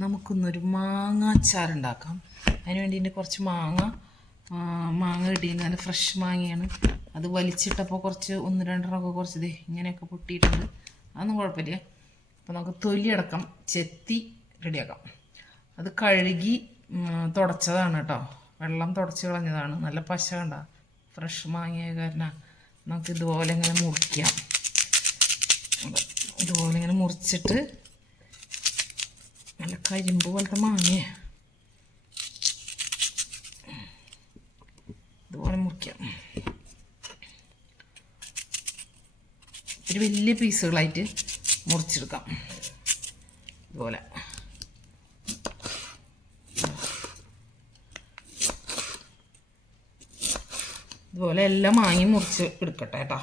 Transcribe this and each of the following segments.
നമുക്കൊന്നൊരു മാങ്ങ അച്ചാറുണ്ടാക്കാം അതിന് വേണ്ടിയിട്ട് കുറച്ച് മാങ്ങ മാങ്ങ കിട്ടിയിട്ട് നല്ല ഫ്രഷ് മാങ്ങയാണ്. അത് വലിച്ചിട്ടപ്പോൾ കുറച്ച് ഒന്ന് രണ്ടെണ്ണമൊക്കെ കുറച്ച് ദേ ഇങ്ങനെയൊക്കെ പൊട്ടിയിട്ടുണ്ട്. അതൊന്നും കുഴപ്പമില്ല. അപ്പോൾ നമുക്ക് തൊലിയടക്കം ചെത്തി റെഡിയാക്കാം. അത് കഴുകി തുടച്ചതാണ് കേട്ടോ. വെള്ളം തുടച്ച് കളഞ്ഞതാണ്. നല്ല പശ കണ്ട. ഫ്രഷ് മാങ്ങിയ കാരണം നമുക്ക് ഇതുപോലെ ഇങ്ങനെ മുറിക്കാം. ഇതുപോലെ ഇങ്ങനെ മുറിച്ചിട്ട് നല്ല കരിമ്പ് പോലത്തെ മാങ്ങ ഇതുപോലെ മുറിക്കാം ഒരു വലിയ പീസുകളായിട്ട് മുറിച്ചെടുക്കാം. ഇതുപോലെ. ഇതുപോലെ എല്ലാം മാങ്ങി മുറിച്ച് എടുക്കട്ടെ കേട്ടോ.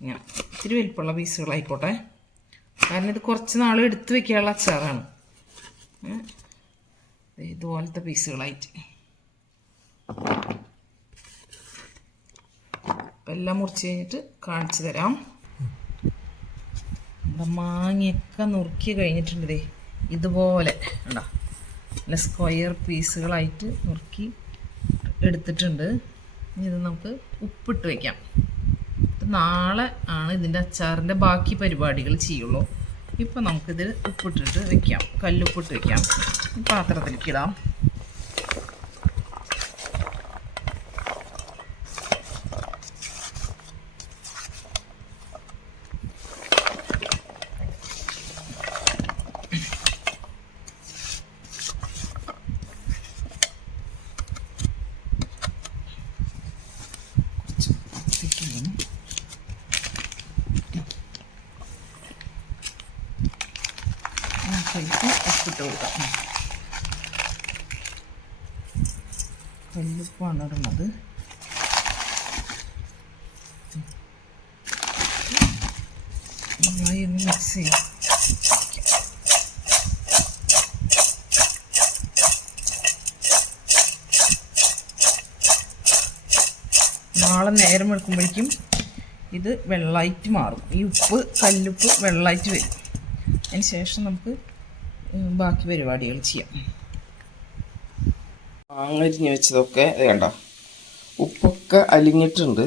ഇങ്ങനെ ഇത്തിരി വലിപ്പമുള്ള പീസുകളായിക്കോട്ടെ. കാരണം ഇത് കുറച്ച് നാൾ എടുത്ത് വെക്കാനുള്ള അച്ചാറാണ്. ഇതുപോലത്തെ പീസുകളായിട്ട്. എല്ലാം മുറിച്ച് കഴിഞ്ഞിട്ട് കാണിച്ചു തരാം. നമ്മുടെ മാങ്ങയൊക്കെ നുറുക്കി കഴിഞ്ഞിട്ടുണ്ട് ഇതുപോലെ. ഉണ്ടോ നല്ല സ്ക്വയർ പീസുകളായിട്ട് നുറുക്കി എടുത്തിട്ടുണ്ട്. ഇത് നമുക്ക് ഉപ്പിട്ട് വയ്ക്കാം നാളെ ആണ് ഇതിന്റെ അച്ചാറിന്റെ ബാക്കി പരിപാടികൾ ചെയ്യുള്ളൂ. ഇപ്പം നമുക്കിത് ഉപ്പിട്ടിട്ട് വെക്കാം. കല്ലുപ്പിട്ട് വെക്കാം. പാത്രത്തിലേക്ക് ഇടാം വെക്കണം. നമുക്കതിലേക്ക് ഉപ്പിട്ട് കൊടുക്കാം കല്ലുപ്പാണ് ഇടുന്നത് നന്നായി ഒന്ന് മിക്സ് ചെയ്യാം. നാളെ നേരം വെളുക്കുമ്പോഴേക്കും ഇത് വെള്ളമായിട്ട് മാറും. ഈ ഉപ്പ് കല്ലുപ്പ് വെള്ളമായിട്ട് വരും. അതിന് ശേഷം നമുക്ക് ബാക്കി പരിപാടികൾ ചെയ്യാം. മാങ്ങ അരിഞ്ഞ് വെച്ചതൊക്കെ അത് കണ്ടോ? ഉപ്പൊക്കെ അലിഞ്ഞിട്ടുണ്ട്.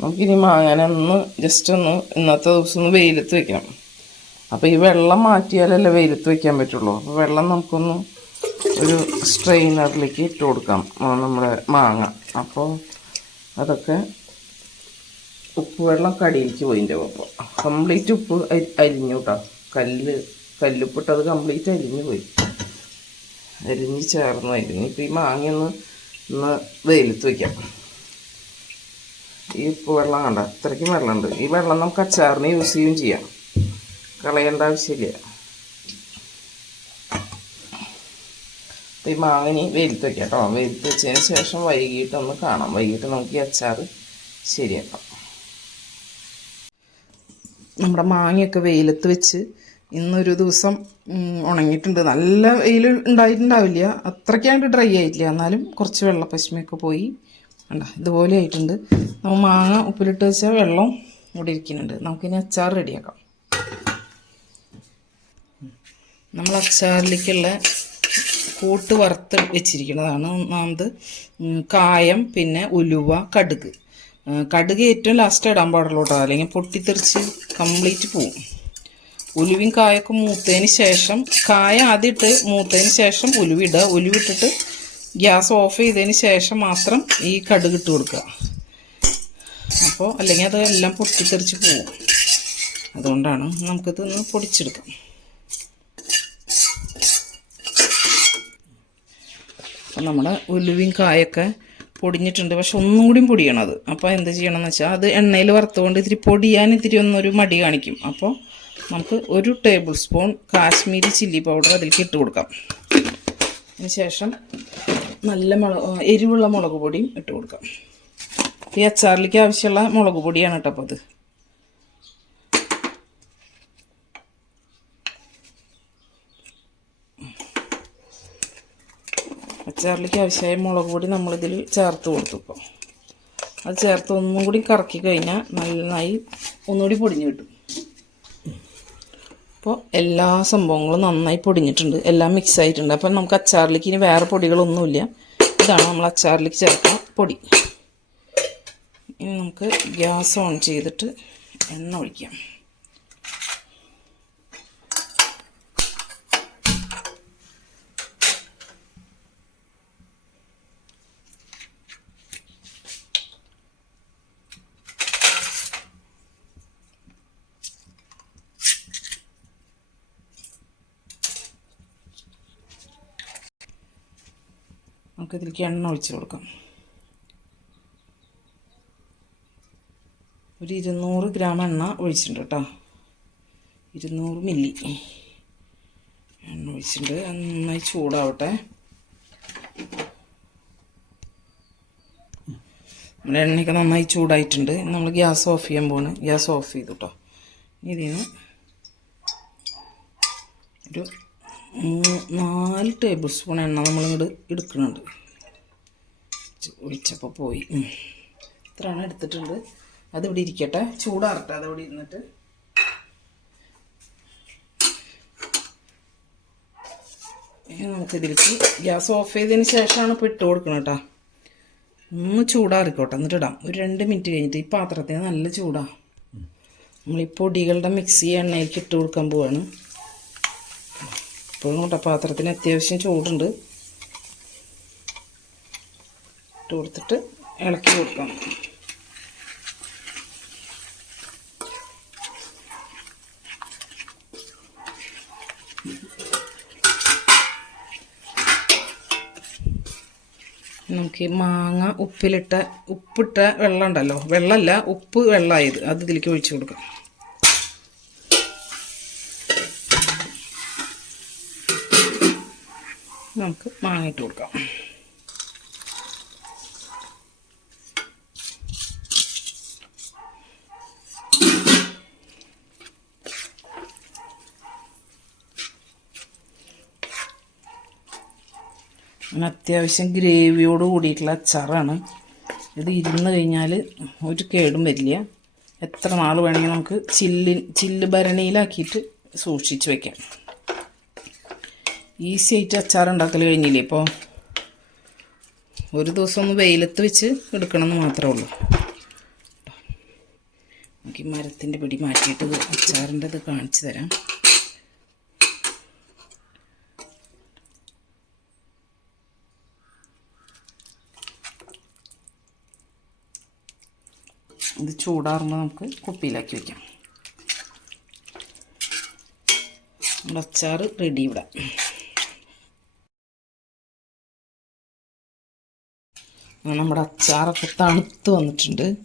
നമുക്കിനി മാങ്ങാനൊന്ന് ജസ്റ്റ് ഒന്ന് ഇന്നത്തെ ദിവസം ഒന്ന് വെയിലത്ത് വെക്കണം. അപ്പോൾ ഈ വെള്ളം മാറ്റിയാലല്ലേ വെയിലത്ത് വെക്കാൻ പറ്റുള്ളൂ. അപ്പോൾ വെള്ളം നമുക്കൊന്ന് ഒരു സ്ട്രെയിനറിലേക്ക് ഇട്ട് കൊടുക്കാം. നമ്മുടെ മാങ്ങ. അപ്പോൾ അതൊക്കെ ഉപ്പ് വെള്ളം കടിയിലേക്ക് പോയിന്റെ അപ്പോൾ കംപ്ലീറ്റ് ഉപ്പ് അരി- അരിഞ്ഞു കേട്ടോ. കല്ല് കല്ലുപ്പിട്ടത് കംപ്ലീറ്റ് അരിഞ്ഞു പോയി. അരിഞ്ഞ് ചേർന്ന് വരും ഇപ്പം ഈ മാങ്ങ ഒന്ന് ഒന്ന് വെയിലത്ത് വയ്ക്കാം ഈ ഉപ്പ് വെള്ളം കണ്ട അത്രയ്ക്കും വെള്ളമുണ്ട്. ഈ വെള്ളം നമുക്ക് അച്ചാറിന് യൂസ് ചെയ്യുകയും ചെയ്യാം. കളയേണ്ട ആവശ്യമില്ല. ഈ ഇനി വെയിലത്ത് വയ്ക്കാം കേട്ടോ. വെയിലത്ത് വെച്ചതിന് ശേഷം വൈകിട്ടൊന്ന് കാണാം. വൈകിട്ട് നമുക്ക് ഈ അച്ചാർ ശരിയാക്കാം. നമ്മുടെ മാങ്ങയൊക്കെ വെയിലത്ത് വെച്ച് ഇന്നൊരു ദിവസം ഉണങ്ങിയിട്ടുണ്ട്. നല്ല വെയിൽ ഉണ്ടായിട്ടുണ്ടാവില്ല. അത്രയ്ക്കായിട്ട് ഡ്രൈ ആയിട്ടില്ല. എന്നാലും കുറച്ച് വെള്ളപ്പശിമയൊക്കെ പോയി. വേണ്ട ഇതുപോലെ ആയിട്ടുണ്ട്. നമ്മൾ മാങ്ങ ഉപ്പിലിട്ട് വെച്ചാൽ വെള്ളം ഇവിടെ ഇരിക്കുന്നുണ്ട്. നമുക്കിനി അച്ചാർ റെഡിയാക്കാം. നമ്മൾ അച്ചാറിലേക്കുള്ള കൂട്ട് വറുത്ത് വെച്ചിരിക്കുന്നതാണ്. ഒന്നാമത് കായം പിന്നെ ഉലുവ കടുക്. കടുക് ഏറ്റവും ലാസ്റ്റ് ഇടാൻ പാടുള്ളൂ കേട്ടോ. അല്ലെങ്കിൽ പൊട്ടിത്തെറിച്ച് കംപ്ലീറ്റ് പോവും. ഉലുവയും കായൊക്കെ മൂത്തതിന് ശേഷം കായ ആദ്യം ഇട്ട് മൂത്തതിന് ശേഷം ഉലുവിടുക. ഇടുക ഉലുവ ഇട്ടിട്ട് ഗ്യാസ് ഓഫ് ചെയ്തതിന് ശേഷം മാത്രം ഈ കടുക് ഇട്ട് കൊടുക്കുക. അപ്പോൾ അല്ലെങ്കിൽ അത് എല്ലാം പൊട്ടിത്തെറിച്ച് പോവും അതുകൊണ്ടാണ് നമുക്കിത് ഒന്ന് പൊടിച്ചെടുക്കാം. അപ്പം നമ്മുടെ ഉലുവയും കായൊക്കെ പൊടിഞ്ഞിട്ടുണ്ട്. പക്ഷെ ഒന്നും കൂടിയും പൊടിയണം അത്. അപ്പോൾ എന്ത് ചെയ്യണമെന്ന് വെച്ചാൽ അത് എണ്ണയിൽ വറുത്തുകൊണ്ട് ഇത്തിരി പൊടിയാൻ ഇത്തിരി ഒന്നൊരു മടി കാണിക്കും. അപ്പോൾ നമുക്ക് ഒരു table spoon Kashmiri chilli powder അതിലേക്ക് ഇട്ട് കൊടുക്കാം. അതിന് ശേഷം നല്ല മുളക് എരിവുള്ള മുളക് പൊടിയും ഇട്ട് കൊടുക്കാം. ഈ അച്ചാറിലേക്ക് ആവശ്യമുള്ള മുളക് പൊടിയാണ് കേട്ടോ അപ്പോൾ അത്. അച്ചാറിലേക്ക് ആവശ്യമായ മുളക് പൊടി നമ്മളിതിൽ ചേർത്ത് കൊടുത്തു ഇപ്പോൾ. അത് ചേർത്ത് ഒന്നും കൂടി കറക്കി കഴിഞ്ഞാൽ നന്നായി ഒന്നുകൂടി പൊടിഞ്ഞു കിട്ടും. അപ്പോൾ എല്ലാ സംഭവങ്ങളും നന്നായി പൊടിഞ്ഞിട്ടുണ്ട്. എല്ലാം മിക്സ് ആയിട്ടുണ്ട്. അപ്പം നമുക്ക് അച്ചാറിലേക്ക് ഇനി വേറെ പൊടികളൊന്നുമില്ല. ഇതാണ് നമ്മൾ അച്ചാറിലേക്ക് ചേർക്കുന്ന പൊടി. ഇനി നമുക്ക് ഗ്യാസ് ഓൺ ചെയ്തിട്ട് എണ്ണ ഒഴിക്കാം. നമുക്ക് ഇതിലേക്ക് എണ്ണ ഒഴിച്ച് കൊടുക്കാം. ഒരു ഇരുന്നൂറ് ഗ്രാം എണ്ണ ഒഴിച്ചിട്ടുണ്ട് കേട്ടോ. ഇരുന്നൂറ് മില്ലി എണ്ണ ഒഴിച്ചിട്ടുണ്ട്. നന്നായി ചൂടാവട്ടെ. നമ്മുടെ എണ്ണയൊക്കെ നന്നായി ചൂടായിട്ടുണ്ട്. നമ്മൾ ഗ്യാസ് ഓഫ് ചെയ്യാൻ പോവാണ്. ഗ്യാസ് ഓഫ് ചെയ്തു കേട്ടോ. ഇതിന് ഒരു നാല് ടേബിൾ സ്പൂൺ എണ്ണ നമ്മളിങ്ങോട്ട് എടുക്കുന്നുണ്ട്. ഒഴിച്ചപ്പോൾ പോയി. ഇത്ര ഇത്രയാണ് എടുത്തിട്ടുണ്ട്. അതിവിടെ ഇരിക്കട്ടെ. ചൂടാറട്ടെ അതിവിടെ ഇരുന്നിട്ട്. നമുക്കിതിലേക്ക് ഗ്യാസ് ഓഫ് ചെയ്തതിന് ശേഷമാണ് ഇപ്പോൾ ഇട്ട് കൊടുക്കണം കേട്ടോ. ഒന്ന് ചൂടാറിക്കോട്ടെ എന്നിട്ട് ഇടാം ഒരു രണ്ട് മിനിറ്റ് കഴിഞ്ഞിട്ട് ഈ പാത്രത്തിന് നല്ല ചൂടാണ് നമ്മൾ ഈ പൊടികളുടെ മിക്സി എണ്ണയിലേക്ക് ഇട്ട് കൊടുക്കാൻ പോവാണ്. ഇപ്പോഴും കേട്ടോ പാത്രത്തിന് അത്യാവശ്യം ചൂടുണ്ട്. ഇട്ട് കൊടുത്തിട്ട് ഇളക്കി കൊടുക്കാം. നമുക്ക് മാങ്ങ ഉപ്പിലിട്ട ഉപ്പിട്ട വെള്ളം ഉണ്ടല്ലോ. വെള്ളമല്ല ഉപ്പ് വെള്ളമായത്. അത് ഇതിലേക്ക് ഒഴിച്ചു കൊടുക്കാം. നമുക്ക് മാങ്ങ ഇട്ട് കൊടുക്കാം. അങ്ങനെ അത്യാവശ്യം ഗ്രേവിയോട് കൂടിയിട്ടുള്ള അച്ചാറാണ്. ഇത് ഇരുന്ന് കഴിഞ്ഞാൽ ഒരു കേടും വരില്ല. എത്ര നാൾ വേണമെങ്കിൽ നമുക്ക് ചില്ല് ചില്ല് ഭരണിയിലാക്കിയിട്ട് സൂക്ഷിച്ച് വെക്കാം. ഈസി ആയിട്ട് അച്ചാർ ഉണ്ടാക്കൽ കഴിഞ്ഞില്ലേ? ഇപ്പോൾ ഒരു ദിവസം ഒന്ന് വെയിലത്ത് വെച്ച് എടുക്കണമെന്ന് മാത്രമേ ഉള്ളൂ. നമുക്ക് മരത്തിന്റെ പിടി മാറ്റിയിട്ട് അച്ചാറിന്റെ ഇത് കാണിച്ചു തരാം. ഇത് ചൂടാറുമ്പോൾ നമുക്ക് കുപ്പിയിലാക്കി വയ്ക്കാം നമ്മുടെ അച്ചാർ റെഡി ഇവിടെ. നമ്മുടെ അച്ചാറൊക്കെ തണുത്ത് വന്നിട്ടുണ്ട്.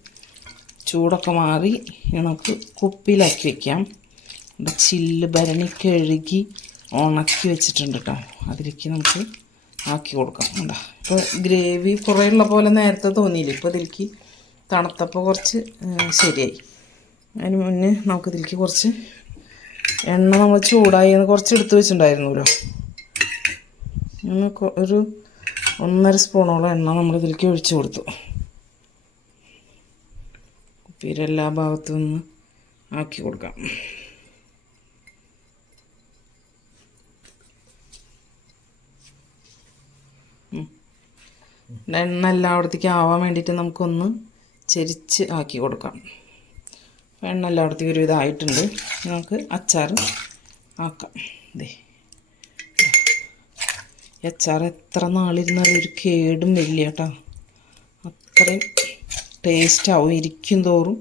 ചൂടൊക്കെ മാറി നമുക്ക് കുപ്പിയിലാക്കി വെക്കാം. നമ്മുടെ ചില്ല് ഭരണി കഴുകി ഉണക്കി വെച്ചിട്ടുണ്ട് കേട്ടോ. അതിലേക്ക് നമുക്ക് ആക്കി കൊടുക്കാം. കണ്ടോ? ഇപ്പോൾ ഗ്രേവി കുറേ ഉള്ള പോലെ നേരത്തെ തോന്നിയില്ല? ഇപ്പോൾ ഇതിലേക്ക് തണുത്തപ്പോൾ കുറച്ച് ശരിയായി. അതിന് മുന്നേ നമുക്ക് ഇതിലേക്ക് കുറച്ച് എണ്ണ നമ്മൾ ചൂടായി കുറച്ച് എടുത്ത് വെച്ചിട്ടുണ്ടായിരുന്നല്ലോ. ഒരു ഒന്നര സ്പൂണോളം എണ്ണ നമ്മൾ ഇതിലേക്ക് ഒഴിച്ചു കൊടുത്തു. കുപ്പിയുടെ എല്ലാ ഭാഗത്തു നിന്ന് ആക്കി കൊടുക്കാം. എണ്ണ എല്ലായിടത്തേക്കും ആവാൻ വേണ്ടിയിട്ട് നമുക്കൊന്ന് ചെരിച്ച് ആക്കി കൊടുക്കാം. എണ്ണ എല്ലായിടത്തേക്കും ഒരു ഇതായിട്ടുണ്ട് നമുക്ക് അച്ചാർ ആക്കാം. ദേ. ഈ അച്ചാർ എത്ര നാളിരുന്നാലും ഒരു കേടും വരില്ല കേട്ടോ അത്രയും ടേസ്റ്റ് ആവും ഇരിക്കും തോറും.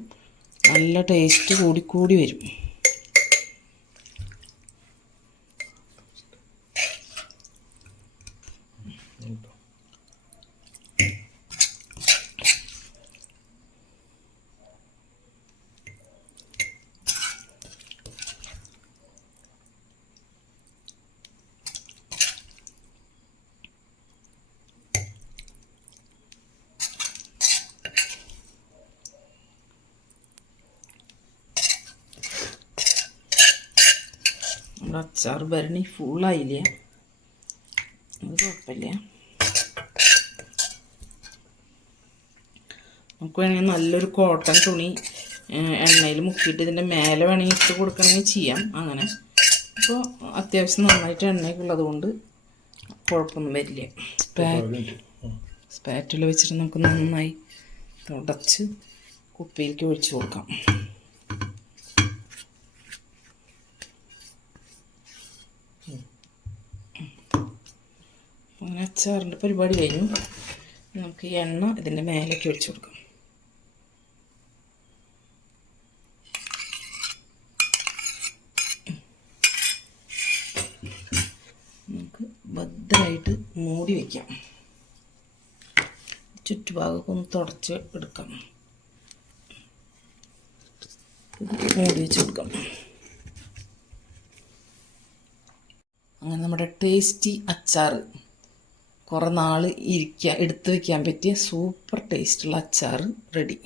നല്ല ടേസ്റ്റ് കൂടിക്കൂടി വരും. നമ്മുടെ അച്ചാർ ഭരണി ഫുള്ളായില്ല അത് കുഴപ്പമില്ല. നമുക്ക് വേണമെങ്കിൽ നല്ലൊരു കോട്ടൺ തുണി എണ്ണയിൽ മുക്കിയിട്ട് ഇതിന്റെ മേലെ വേണമെങ്കിൽ ഇട്ട് കൊടുക്കണമെങ്കിൽ ചെയ്യാം അങ്ങനെ. അപ്പോൾ അത്യാവശ്യം നന്നായിട്ട് എണ്ണയൊക്കെ ഉള്ളത് കൊണ്ട് കുഴപ്പമൊന്നും വരില്ല. സ്പാ സ്പാറ്റിൽ വെച്ചിട്ട് നമുക്ക് നന്നായി തുടച്ച് കുപ്പിയിലേക്ക് ഒഴിച്ചു കൊടുക്കാം. അങ്ങനെ അച്ചാറിന്റെ പരിപാടി കഴിഞ്ഞു. നമുക്ക് ഈ എണ്ണ ഇതിന്റെ മേലേക്ക് ഒഴിച്ചു കൊടുക്കാം. നമുക്ക് ഭദ്രമായിട്ട് മൂടി വയ്ക്കാം ചുറ്റുഭാഗമൊക്കെ ഒന്ന് തുടച്ച് എടുക്കാം. മൂടി വെച്ച് കൊടുക്കാം. അങ്ങനെ നമ്മുടെ ടേസ്റ്റി അച്ചാർ കുറേ നാൾ ഇരിക്കാൻ എടുത്ത് വയ്ക്കാൻ പറ്റിയ സൂപ്പർ ടേസ്റ്റുള്ള അച്ചാർ റെഡി.